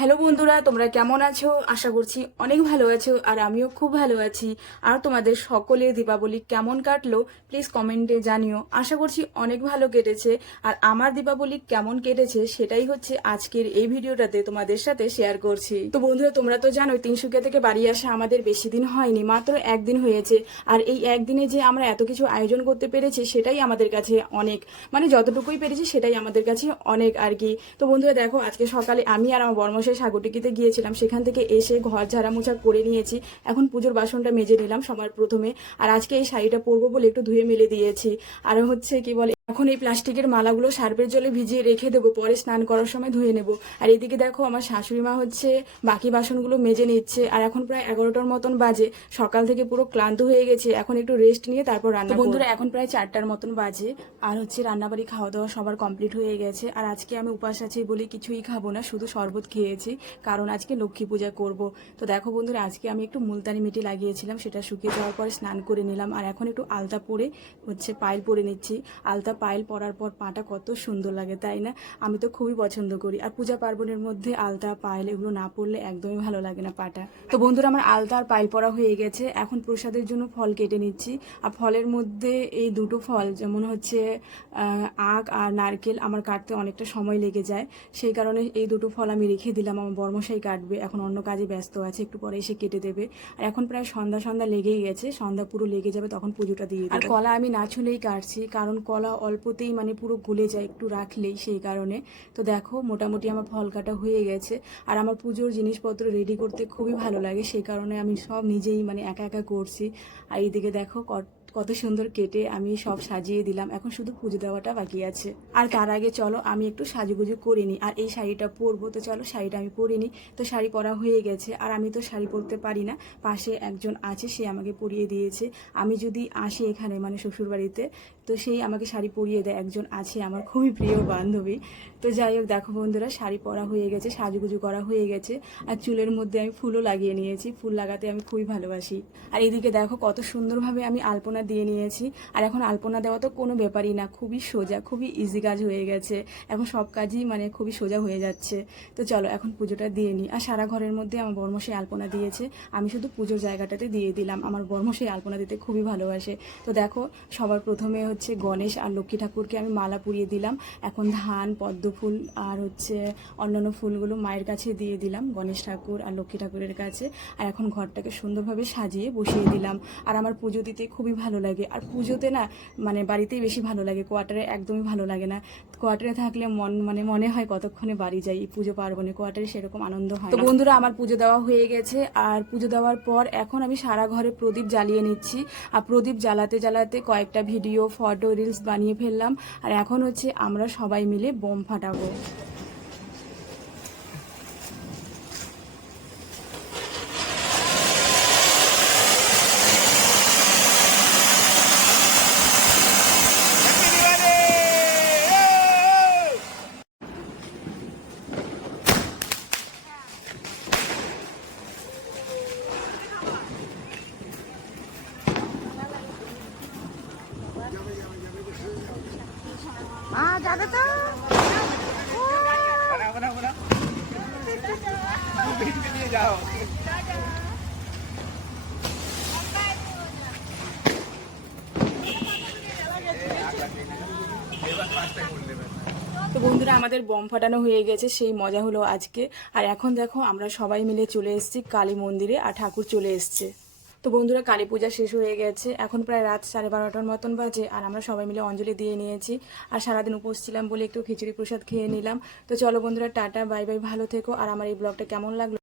Hello বন্ধুরা, তোমরা কেমন আছো? আশা করছি অনেক ভালো আছো আর আমিও খুব ভালো আছি। আর তোমাদের সকলের দীপাবলি কেমন কাটলো প্লিজ কমেন্টে জানিও। আশা করছি অনেক ভালো কেটেছে। আর আমার দীপাবলি কেমন কেটেছে সেটাই হচ্ছে আজকের এই ভিডিওটাতে তোমাদের সাথে শেয়ার করছি। তো বন্ধুরা, তোমরা তো জানোই তিনসুকিয়া থেকে বাড়ি আসা আমাদের বেশি দিন হয়নি, মাত্র একদিন হয়েছে। আর এই একদিনে যে আমরা এত কিছু আয়োজন করতে পেরেছি সেটাই আমাদের কাছে অনেক, মানে যতটুকুই পেরেছি সেটাই আমাদের কাছে অনেক আর কি। তো বন্ধুরা দেখো, আজকে সকালে আমি আর আমার বর্মশাই সাগরটিকিতে গিয়েছিলাম, সেখান থেকে এসে ঘর ঝাড়া মোছা করে নিয়েছি। এখন পুজোর বাসনটা মেজে নিলাম সবার প্রথমে। আর আজকে এই শাড়িটা পরবো বলে একটু ধুয়ে মেলে দিয়েছি। আর হচ্ছে কি বলে, এখন এই প্লাস্টিকের মালাগুলো সার্ফের জলে ভিজিয়ে রেখে দেবো, পরে স্নান করার সময় ধুয়ে নেব। আর এদিকে দেখো আমার শাশুড়ি মা হচ্ছে বাকি বাসনগুলো মেজে নিচ্ছে। আর এখন প্রায় 11টার মতন বাজে, সকাল থেকে পুরো ক্লান্ত হয়ে গেছে, এখন একটু রেস্ট নিয়ে তারপর রান্না। বন্ধুরা এখন প্রায় 4টার মতন বাজে, আর হচ্ছে রান্নাবাড়ি খাওয়া দাওয়া সবার কমপ্লিট হয়ে গেছে। আর আজকে আমি উপাস আছি বলে কিছুই খাবো না, শুধু শরবত খেয়েছি, কারণ আজকে লক্ষ্মী পূজা করব। তো দেখো বন্ধুরা, আজকে আমি একটু মুলতানি মিটি লাগিয়েছিলাম, সেটা শুকিয়ে যাওয়ার পরে স্নান করে নিলাম। আর এখন একটু আলতা পরে হচ্ছে পায়েল পরে নিচ্ছি। আলতা পায়েল পরার পর পাটা কত সুন্দর লাগে, তাই না? আমি তো খুবই পছন্দ করি। আর পূজা পার্বণের মধ্যে আলতা পায়েল এগুলো না পরলে একদমই ভালো লাগে না পাটা। তো বন্ধুরা, আমার আলতা আর পায়েল পরা হয়ে গেছে। এখন প্রসাদের জন্য ফল কেটে নিচ্ছি। আর ফলের মধ্যে এই দুটো ফল, যেমন হচ্ছে আখ আর নারকেল, আমার কাটতে অনেকটা সময় লেগে যায়, সেই কারণে এই দুটো ফল আমি রেখে দিলাম। আমার বর্মশাই কাটবে, এখন অন্য কাজে ব্যস্ত আছে, একটু পরে এসে কেটে দেবে। আর এখন প্রায় সন্ধ্যা সন্ধ্যা লেগেই গেছে, সন্ধ্যা পুরো লেগে যাবে, তখন পুজোটা দিয়ে দেবে। আর কলা আমি না ছুলেই কাটছি, কারণ কলা অল্পতেই মানে পুরো গলে যায় একটু রাখলেই, সেই কারণে। তো দেখো মোটামুটি আমার ফল কাটা হয়ে গেছে। আর আমার পুজোর জিনিসপত্র রেডি করতে খুবই ভালো লাগে, সেই কারণে আমি সব নিজেই মানে একা একা করছি। আর এইদিকে দেখো কত সুন্দর কেটে আমি সব সাজিয়ে দিলাম, এখন শুধু পুজো দেওয়াটা বাকি আছে। আর তার আগে চলো আমি একটু সাজুগুজু করে নিই। আর এই শাড়িটা পরবো, তো চলো শাড়িটা আমি পরে নিই। তো শাড়ি পরা হয়ে গেছে, আর আমি তো শাড়ি পরতে পারি না, পাশে একজন আছে, সে আমাকে পরিয়ে দিয়েছে। আমি যদি আসি এখানে মানে শ্বশুরবাড়িতে, তো সেই আমাকে শাড়ি পরিয়ে দেয়, একজন আছে আমার খুবই প্রিয় বান্ধবী। তো যাই হোক, দেখো বন্ধুরা, শাড়ি পরা হয়ে গেছে, সাজুগুজু করা হয়ে গেছে। আর চুলের মধ্যে আমি ফুলও লাগিয়ে নিয়েছি, ফুল লাগাতে আমি খুবই ভালোবাসি। আর এদিকে দেখো কত সুন্দরভাবে আমি আলপনা দিয়ে নিয়েছি। আর এখন আলপনা দেওয়া তো কোনো ব্যাপারই না, খুবই সোজা, খুবই ইজি কাজ হয়ে গেছে। এখন সব কাজই মানে খুবই সোজা হয়ে যাচ্ছে। তো চলো এখন পুজোটা দিয়ে নিই। আর সারা ঘরের মধ্যে আমার বর্মশাই আলপনা দিয়েছে, আমি শুধু পুজোর জায়গাটাতে দিয়ে দিলাম। আমার বর্মশাই আলপনা দিতে খুবই ভালোবাসে। তো দেখো, সবার প্রথমে হচ্ছে গণেশ আর লক্ষ্মী ঠাকুরকে আমি মালা পরিয়ে দিলাম। এখন ধান, পদ্ম ফুল আর হচ্ছে অন্যান্য ফুলগুলো মায়ের কাছে দিয়ে দিলাম, গণেশ ঠাকুর আর লক্ষ্মী ঠাকুরের কাছে। আর এখন ঘরটাকে সুন্দরভাবে সাজিয়ে বসিয়ে দিলাম। আর আমার পুজো দিতে খুবই ভালো লাগে। আর পুজোতে না মানে বাড়িতেই বেশি ভালো লাগে, কোয়ার্টারে একদমই ভালো লাগে না। কোয়ার্টারে থাকলে মনে হয় কতক্ষণে বাড়ি যাই, পুজো পার্বণে কোয়ার্টারে সেরকম আনন্দ হয়। তো বন্ধুরা, আমার পুজো দেওয়া হয়ে গেছে। আর পুজো দেওয়ার পর এখন আমি সারা ঘরে প্রদীপ জ্বালিয়ে নিচ্ছি। আর প্রদীপ জ্বালাতে জ্বালাতে কয়েকটা ভিডিও, ফটো, রিলস বানিয়ে ফেললাম। আর এখন হচ্ছে আমরা সবাই মিলে বোম ফাটাবো। যাবে তো যাও। তো বন্ধুরা, আমাদের বম ফাটানো হয়ে গেছে, সেই মজা হলো আজকে। আর এখন দেখো আমরা সবাই মিলে চলে এসেছি কালী মন্দিরে, আর ঠাকুর চলে এসছে। তো বন্ধুরা, কালী পূজা শেষ হয়ে গেছে, এখন প্রায় রাত 12:30টার মতন বাজে। আর আমরা সবাই মিলে অঞ্জলি দিয়ে নিয়েছি। আর সারাদিন উপোস ছিলাম বলে একটু খিচুড়ি প্রসাদ খেয়ে নিলাম। তো চলো বন্ধুরা, টাটা, বাই বাই, ভালো থেকো। আর আমার এই ব্লগটা কেমন লাগলো